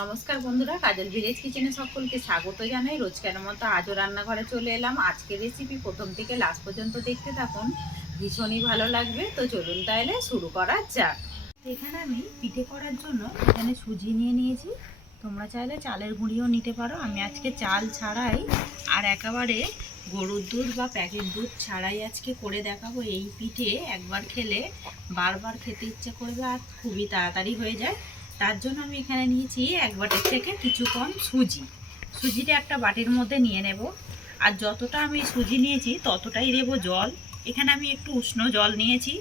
নমস্কার বন্ধুরা, কাজল ভিলেজ কিচেনে সকলকে স্বাগত জানাই। রোজকার মতো আজও রান্নাঘরে চলে এলাম। আজকের রেসিপি প্রথম থেকে লাস্ট পর্যন্ত দেখতে থাকুন, ভীষণই ভালো লাগবে। তো চলুন তাহলে শুরু করা যাক। এখানে আমি পিঠে করার জন্য এখানে সুজি নিয়ে নিয়েছি। তোমরা চাইলে চালের গুঁড়িও নিতে পারো। আমি আজকে চাল ছাড়াই আর একেবারে গরুর দুধ বা প্যাকেট দুধ ছাড়াই আজকে করে দেখাবো। এই পিঠে একবার খেলে বারবার খেতে ইচ্ছে করবে আর খুবই তাড়াতাড়ি হয়ে যায়। তার জন্য আমি এখানে নিয়েছি এক বাটির থেকে কিছু কম সুজিটা একটা বাটির মধ্যে নিয়ে নেব। আর যতটা আমি সুজি নিয়েছি ততটাই দেব জল। এখানে আমি একটু উষ্ণ জল নিয়েছি,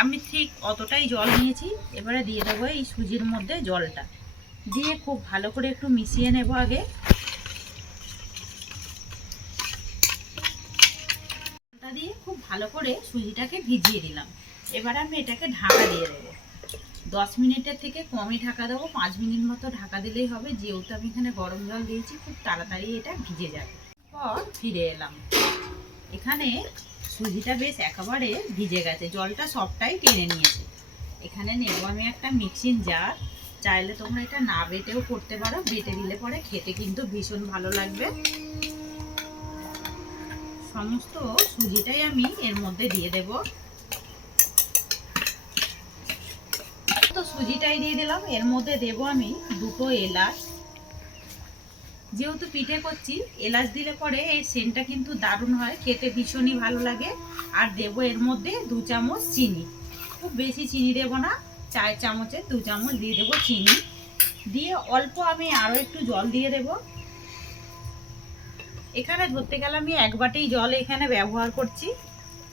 আমি ঠিক অতটাই জল নিয়েছি। এবারে দিয়ে দেবো এই সুজির মধ্যে জলটা দিয়ে খুব ভালো করে একটু মিশিয়ে নেব। আগে জলটা দিয়ে খুব ভালো করে সুজিটাকে ভিজিয়ে দিলাম। এবার আমি এটাকে ঢাকা দিয়ে দেবো। 10 মিনিটের থেকে কমই ঢাকা দেবো, 5 মিনিট মতো ঢাকা দিলেই হবে। যেহেতু আমি এখানে গরম জল দিয়েছি, খুব তাড়াতাড়ি এটা ভিজে যাবে। পর ফিরে এলাম। এখানে সুজিটা বেশ একেবারে ভিজে গেছে, জলটা সবটাই টেনে নিয়েছে। এখানে নেব আমি একটা মিক্সিং জার। চাইলে তোমরা এটা না বেটেও করতে পারো, বেটে দিলে পরে খেতে কিন্তু ভীষণ ভালো লাগবে। সমস্ত সুজিটাই আমি এর মধ্যে দিয়ে দেবো। তো সুজিটাই দিয়ে দিলাম। এর মধ্যে দেব আমি দুটো এলাচ। যেহেতু পিঠে করছি, এলাচ দিলে পরে এই সেন্টটা কিন্তু দারুণ হয়, খেতে ভীষণই ভালো লাগে। আর দেব এর মধ্যে 2 চামচ চিনি। খুব বেশি চিনি দেব না, 4 চামচে 2 চামচ দিয়ে দেবো চিনি। দিয়ে অল্প আমি আরও একটু জল দিয়ে দেব। এখানে ধরতে গেলে আমি এক বাটি জল এখানে ব্যবহার করছি।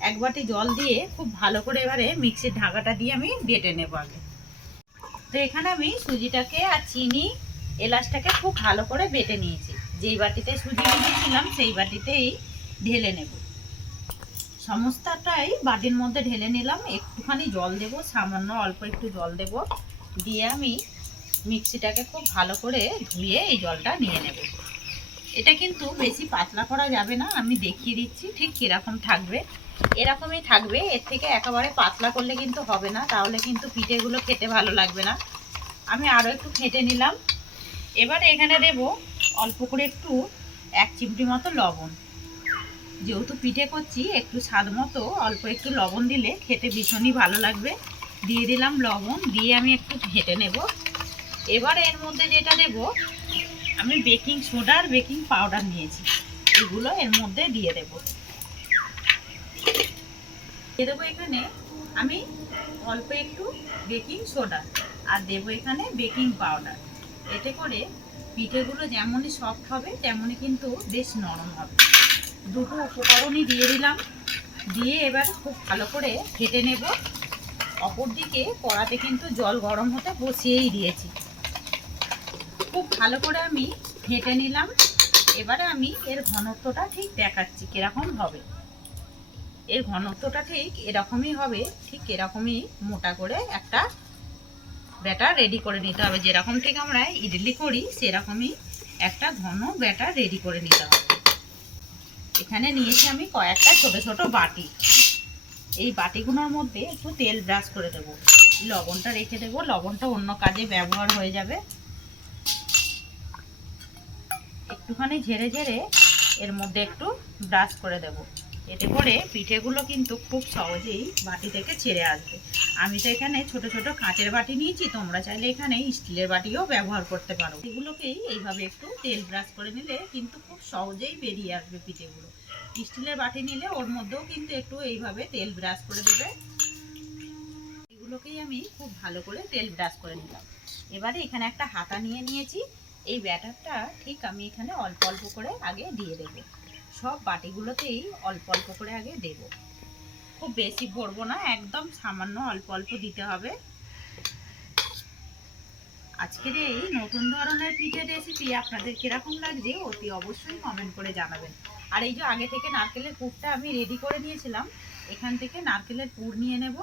এক বাটি জল দিয়ে খুব ভালো করে এবারে মিক্সির ঢাকাটা দিয়ে আমি বেটে নেব আগে। তো এখানে আমি সুজিটাকে আর চিনি এলাচটাকে খুব ভালো করে বেটে নিয়েছি। যেই বাটিতে সুজি দিয়েছিলাম সেই বাটিতেই ঢেলে নেব। সমস্তটাই বাটির মধ্যে ঢেলে নিলাম। একটুখানি জল দেব, সামান্য অল্প একটু জল দেব। দিয়ে আমি মিক্সিটাকে খুব ভালো করে ধুয়ে এই জলটা নিয়ে নেব। এটা কিন্তু বেশি পাতলা করা যাবে না, আমি দেখিয়ে দিচ্ছি ঠিক কীরকম থাকবে। এরকমই থাকবে, এর থেকে একেবারে পাতলা করলে কিন্তু হবে না, তাহলে কিন্তু পিঠেগুলো খেতে ভালো লাগবে না। আমি আরও একটু ফেটে নিলাম। এবারে এখানে দেব অল্প করে একটু 1 চিমটি মতো লবণ। যেহেতু পিঠে করছি, একটু স্বাদ মতো অল্প একটু লবণ দিলে খেতে ভীষণই ভালো লাগবে। দিয়ে দিলাম লবণ, দিয়ে আমি একটু ঘেঁটে নেব। এবারে এর মধ্যে যেটা দেব, আমি বেকিং সোডা আর বেকিং পাউডার নিয়েছি, এগুলো এর মধ্যে দিয়ে দেব। দিয়ে দেবো এখানে আমি অল্প একটু বেকিং সোডা আর দেবো এখানে বেকিং পাউডার। এতে করে পিঠেগুলো যেমনই সফট হবে তেমনই কিন্তু বেশ নরম হবে। দুটো উপকরণই দিয়ে দিলাম। দিয়ে এবার খুব ভালো করে ফেটে নেব। অপরদিকে কড়াতে কিন্তু জল গরম হতে বসিয়েই দিয়েছি। খুব ভালো করে আমি ফেটে নিলাম। এবারে আমি এর ঘনত্বটা ঠিক দেখাচ্ছি কিরকম হবে। এর ঘনত্বটা ঠিক এরকমই হবে, ঠিক এরকমই মোটা করে একটা ব্যাটার রেডি করে নিতে হবে। যেরকম ঠিক আমরা ইডলি করি সেরকমই একটা ঘন ব্যাটার রেডি করে নিতে হবে। এখানে নিয়েছি আমি কয়েকটা ছোট ছোট বাটি। এই বাটিগুলোর মধ্যে একটু তেল ব্রাশ করে দেবো। লবণটা রেখে দেবো, লবণটা অন্য কাজে ব্যবহার হয়ে যাবে। একটুখানি ঝেড়ে ঝেড়ে এর মধ্যে একটু ব্রাশ করে দেব। এতে করে পিঠেগুলো কিন্তু খুব সহজেই বাটি থেকে ছেড়ে আসবে। আমি তো এখানে ছোট ছোট কাঁচের বাটি নিয়েছি, তোমরা চাইলে এখানে স্টিলের বাটিও ব্যবহার করতে পারো। এগুলোকেই এইভাবে একটু তেল ব্রাশ করে নিলে কিন্তু খুব সহজেই বেরিয়ে আসবে পিঠেগুলো। স্টিলের বাটি নিলে ওর মধ্যেও কিন্তু একটু এইভাবে তেল ব্রাশ করে দেবে। এগুলোকেই আমি খুব ভালো করে তেল ব্রাশ করে নিলাম। এবারে এখানে একটা হাতা নিয়ে নিয়েছি। এই ব্যাটারটা ঠিক আমি এখানে অল্প অল্প করে আগে দিয়ে দেব। সব বাটিগুলোতেই অল্প অল্প করে আগে দেব। খুব বেশি ভরবো না, একদম সামান্য অল্প অল্প দিতে হবে। আজকের এই নতুন ধরনের পিঠে রেসিপি আপনাদের কিরকম লাগছে অতি অবশ্যই কমেন্ট করে জানাবেন। আর এই যে আগে থেকে নারকেলের পুরটা আমি রেডি করে নিয়েছিলাম, এখান থেকে নারকেলের পুর নিয়ে নেব।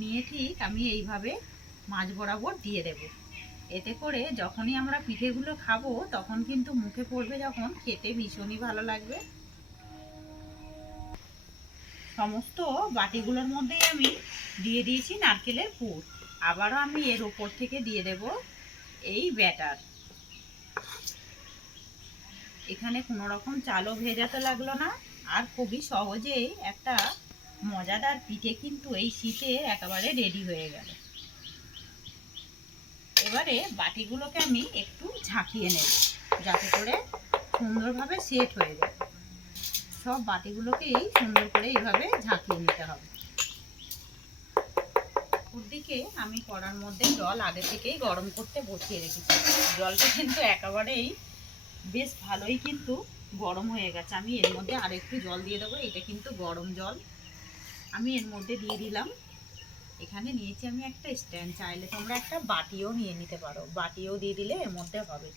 নিয়ে ঠিক আমি এইভাবে মাঝ বরাবর দিয়ে দেব। এতে করে যখনই আমরা পিঠেগুলো খাবো তখন কিন্তু মুখে পড়বে, যখন খেতে ভীষণই ভালো লাগবে। সমস্ত বাটিগুলোর মধ্যেই আমি দিয়ে দিয়েছি নারকেলের পুর। আবারও আমি এর ওপর থেকে দিয়ে দেব এই ব্যাটার। এখানে কোনো রকম চালও ভেজাতে লাগলো না, আর খুবই সহজেই একটা মজাদার পিঠে কিন্তু এই শীতে একেবারে রেডি হয়ে গেল। এবারে বাটিগুলোকে আমি একটু ঝাঁকিয়ে নেব যাতে করে সুন্দরভাবে সেট হয়ে যায়। সব বাটিগুলোকেই সুন্দর করে এইভাবে ঝাঁকিয়ে নিতে হবে। ওদিকে আমি কড়ার মধ্যে জল আগে থেকেই গরম করতে বসিয়ে রেখেছি। জলটা কিন্তু একেবারেই বেশ ভালোই কিন্তু গরম হয়ে গেছে। আমি এর মধ্যে আর একটু জল দিয়ে দেবো। এটা কিন্তু গরম জল। আমি এর মধ্যে দিয়ে দিলাম। এখানে নিয়েছি আমি একটা স্ট্যান্ড, চাইলে তোমরা একটা বাটিও নিয়ে নিতে পারো, বাটিও দিয়ে দিলে এর মধ্যে হবে।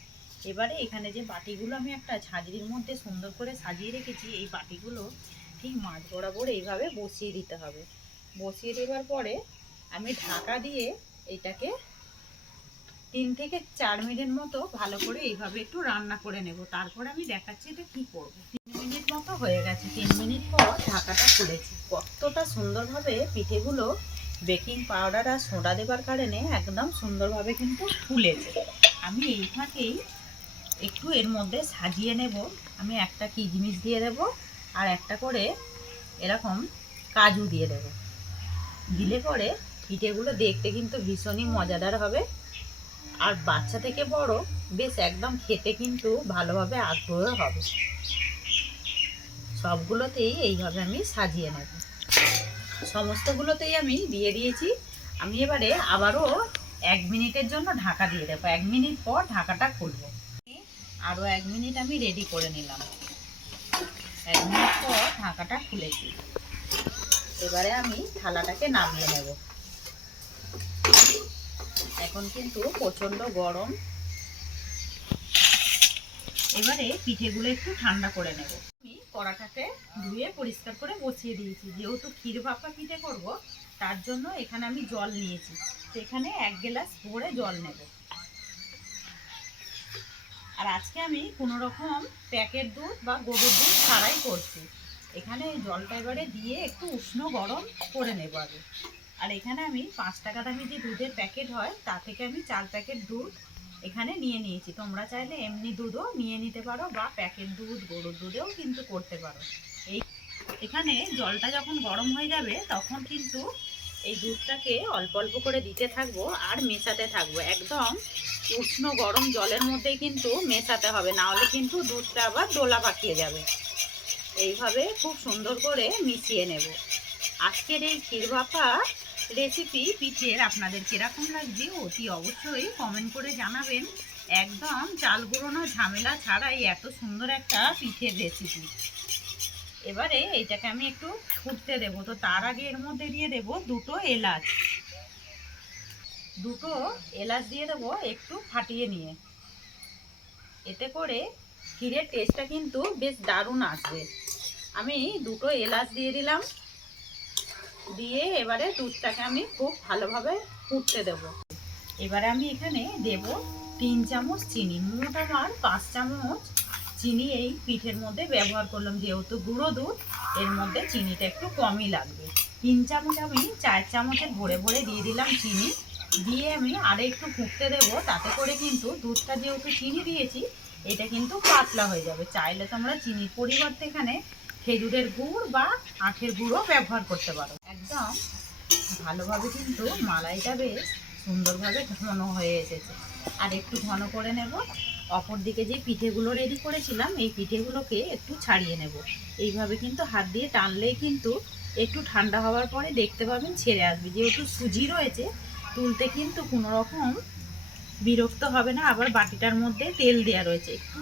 এবারে এখানে যে বাটিগুলো আমি একটা ঝাঁঝরির মধ্যে সুন্দর করে সাজিয়ে রেখেছি, এই বাটিগুলো ঠিক মাঝ বরাবর এইভাবে বসিয়ে দিতে হবে। বসিয়ে দেওয়ার পরে আমি ঢাকা দিয়ে এটাকে 3 থেকে 4 মিনিট মতো ভালো করে এইভাবে একটু রান্না করে নেব। তারপরে আমি দেখাচ্ছি এটা কি করব। 3 মিনিট মতো হয়ে গেছে। 3 মিনিট পর ঢাকাটা খুলেছি। কতটা সুন্দরভাবে পিঠেগুলো বেকিং পাউডার আর সোডা দেবার কারণে একদম সুন্দরভাবে কিন্তু ফুলেছে। আমি এই ফাঁকেই একটু এর মধ্যে সাজিয়ে নেব। আমি একটা কিশমিশ দিয়ে দেব আর একটা করে এরকম কাজু দিয়ে দেব। দিলে পরে পিঠেগুলো দেখতে কিন্তু ভীষণই মজাদার হবে, আর বাচ্চা থেকে বড় বেশ একদম খেতে কিন্তু ভালোভাবে আগ্রহ হবে। সবগুলোতেই এইভাবে আমি সাজিয়ে নেব। সমস্তগুলোতেই আমি দিয়ে দিয়েছি। আমি এবারে আবারও 1 মিনিটের জন্য ঢাকা দিয়ে দেবো। 1 মিনিট পর ঢাকাটা খুলব। আরও 1 মিনিট আমি রেডি করে নিলাম। 1 মিনিট পর ঢাকাটা খুলেছি। এবারে আমি থালাটাকে নামিয়ে নেব। এখন কিন্তু প্রচণ্ড গরম। এবারে পিঠেগুলো একটু ঠান্ডা করে নেব। আমি কড়াটাকে ধুয়ে পরিষ্কার করে বসিয়ে দিয়েছি। যেহেতু ক্ষীর ভাপা পিঠে করব, তার জন্য এখানে আমি জল নিয়েছি। সেখানে 1 গ্লাস ভরে জল নেব। আর আজকে আমি কোনো রকম প্যাকেট দুধ বা গরুর দুধ ছাড়াই করছি। এখানে জলটা এবারে দিয়ে একটু উষ্ণ গরম করে নেব আগে। আর এখানে আমি 5 টাকা দামি যে দুধের প্যাকেট হয়, তা থেকে আমি 4 প্যাকেট দুধ এখানে নিয়ে নিয়েছি। তোমরা চাইলে এমনি দুধও নিয়ে নিতে পারো বা প্যাকেট দুধ গরুর দুধেও কিন্তু করতে পারো। এখানে জলটা যখন গরম হয়ে যাবে তখন কিন্তু এই দুধটাকে অল্প অল্প করে দিতে থাকবো আর মেশাতে থাকবো। একদম উষ্ণ গরম জলের মধ্যেই কিন্তু মেশাতে হবে, না হলে কিন্তু দুধটা আবার দোলা পাকিয়ে যাবে। এইভাবে খুব সুন্দর করে মিশিয়ে নেব। আজকের এই ক্ষীর ভাপা রেসিপি পিঠের আপনাদের কিরকম লাগছে অতি অবশ্যই কমেন্ট করে জানাবেন। একদম চাল গুঁড়োনো ঝামেলা ছাড়াই এত সুন্দর একটা পিঠের রেসিপি। এবারে এইটাকে আমি একটু ফুটতে দেবো। তো তার আগে এর মধ্যে দিয়ে দেবো 2টো এলাচ। 2টো এলাচ দিয়ে দেবো একটু ফাটিয়ে নিয়ে। এতে করে ক্ষীরের টেস্টটা কিন্তু বেশ দারুণ আসবে। আমি 2টো এলাচ দিয়ে দিলাম। দিয়ে এবারে দুধটাকে আমি খুব ভালোভাবে ফুটতে দেব। এবারে আমি এখানে দেব 3 চামচ চিনি। মোট আমার 5 চামচ চিনি এই পিঠের মধ্যে ব্যবহার করলাম। যেহেতু গুঁড়ো দুধ, এর মধ্যে চিনিটা একটু কমই লাগবে। 3 চামচ আমি 4 চামচের ভরে ভরে দিয়ে দিলাম চিনি। দিয়ে আমি আরও একটু ফুটতে দেবো। তাতে করে কিন্তু দুধটা যেহেতু চিনি দিয়েছি, এটা কিন্তু পাতলা হয়ে যাবে। চাইলে তোমরা চিনির পরিবর্তে এখানে খেজুরের গুড় বা আখের গুঁড়ো ব্যবহার করতে পারো। একদম ভালোভাবে কিন্তু মালাইটা বেশ সুন্দরভাবে ঘন হয়ে এসেছে। আর একটু ঘন করে নেব। অপর দিকে যে পিঠেগুলো রেডি করেছিলাম, এই পিঠেগুলোকে একটু ছাড়িয়ে নেব। এইভাবে কিন্তু হাত দিয়ে টানলেই কিন্তু একটু ঠান্ডা হওয়ার পরে দেখতে পাবেন ছেড়ে আসবে। যেহেতু সুজি রয়েছে, তুলতে কিন্তু কোনো রকম বিরক্ত হবে না। আবার বাটিটার মধ্যে তেল দেওয়া রয়েছে, একটু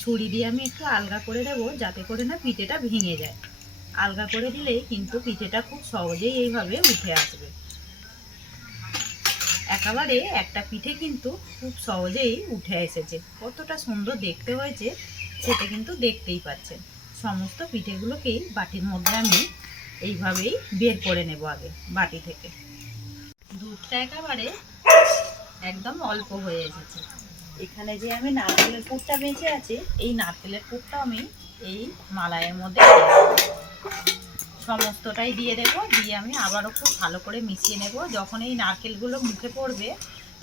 ছুরি দিয়ে আমি একটু আলগা করে দেবো যাতে করে না পিঠেটা ভেঙে যায়। আলগা করে দিলেই কিন্তু পিঠেটা খুব সহজেই এইভাবে উঠে আসবে। একেবারে একটা পিঠে কিন্তু খুব সহজেই উঠে এসেছে। কতটা সুন্দর দেখতে হয়েছে সেটা কিন্তু দেখতেই পাচ্ছেন। সমস্ত পিঠেগুলোকেই বাটির মধ্যে আমি এইভাবেই বের করে নেব আগে বাটি থেকে। দুধটা একেবারে একদম অল্প হয়ে এসেছে। এখানে যে আমি নারকেলের পুরটা বেঁচে আছে, এই নারকেলের পুরটা আমি এই মালাইয়ের মধ্যে সমস্তটাই দিয়ে দেবো। দিয়ে আমি আবারও খুব ভালো করে মিশিয়ে নেব। যখন এই নারকেলগুলো মুখে পড়বে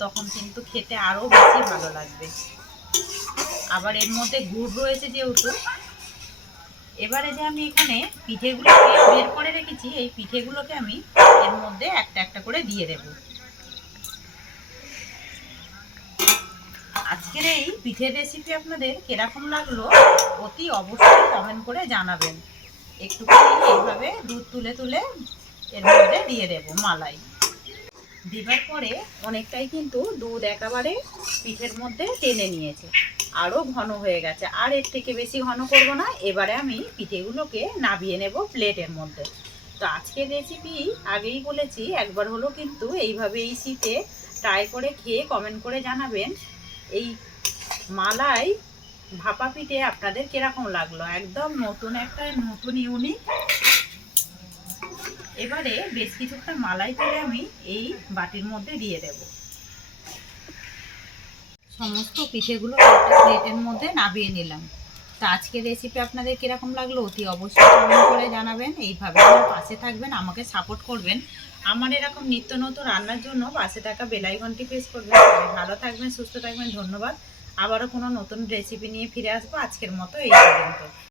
তখন কিন্তু খেতে আরও বেশি ভালো লাগবে। আবার এর মধ্যে গুড় রয়েছে যেহেতু, এবারে যে আমি এখানে পিঠেগুলোকে বের করে রেখেছি, এই পিঠেগুলোকে আমি এর মধ্যে একটা একটা করে দিয়ে দেব। আজকের এই পিঠের রেসিপি আপনাদের কিরকম লাগলো অতি অবশ্যই কমেন্ট করে জানাবেন। একটুখানি এইভাবে দুধ তুলে তুলে এর মধ্যে দিয়ে দেব মালাই। দেবার পরে অনেকটাই কিন্তু দুধ একেবারে পিঠের মধ্যে টেনে নিয়েছে, আরও ঘন হয়ে গেছে। আর এর থেকে বেশি ঘন করব না। এবারে আমি পিঠেগুলোকে নামিয়ে নেব প্লেটের মধ্যে। তো আজকের রেসিপি আগেই বলেছি, একবার হলো কিন্তু এইভাবে এই শীতে ট্রাই করে খেয়ে কমেন্ট করে জানাবেন এই মালাই ভাপা পিঠে আপনাদের কিরকম লাগলো। একদম নতুন ইউনিক। এবারে বেশ কিছুটা মালাই তুলে আমি এই বাটির মধ্যে দিয়ে দেব। সমস্ত পিঠেগুলো একটা প্লেটের মধ্যে নামিয়ে নিলাম। তো আজকের রেসিপি আপনাদের কিরকম লাগলো অতি অবশ্যই কমেন্ট করে জানাবেন। এইভাবে আমার পাশে থাকবেন, আমাকে সাপোর্ট করবেন। আমার এরকম নিত্য নতুন রান্নার জন্য পাশে থাকা বেল আইকনটি প্রেস করবেন। ভালো থাকবেন, সুস্থ থাকবেন। ধন্যবাদ। আবারও কোনো নতুন রেসিপি নিয়ে ফিরে আসবো। আজকের মতো এই পর্যন্ত।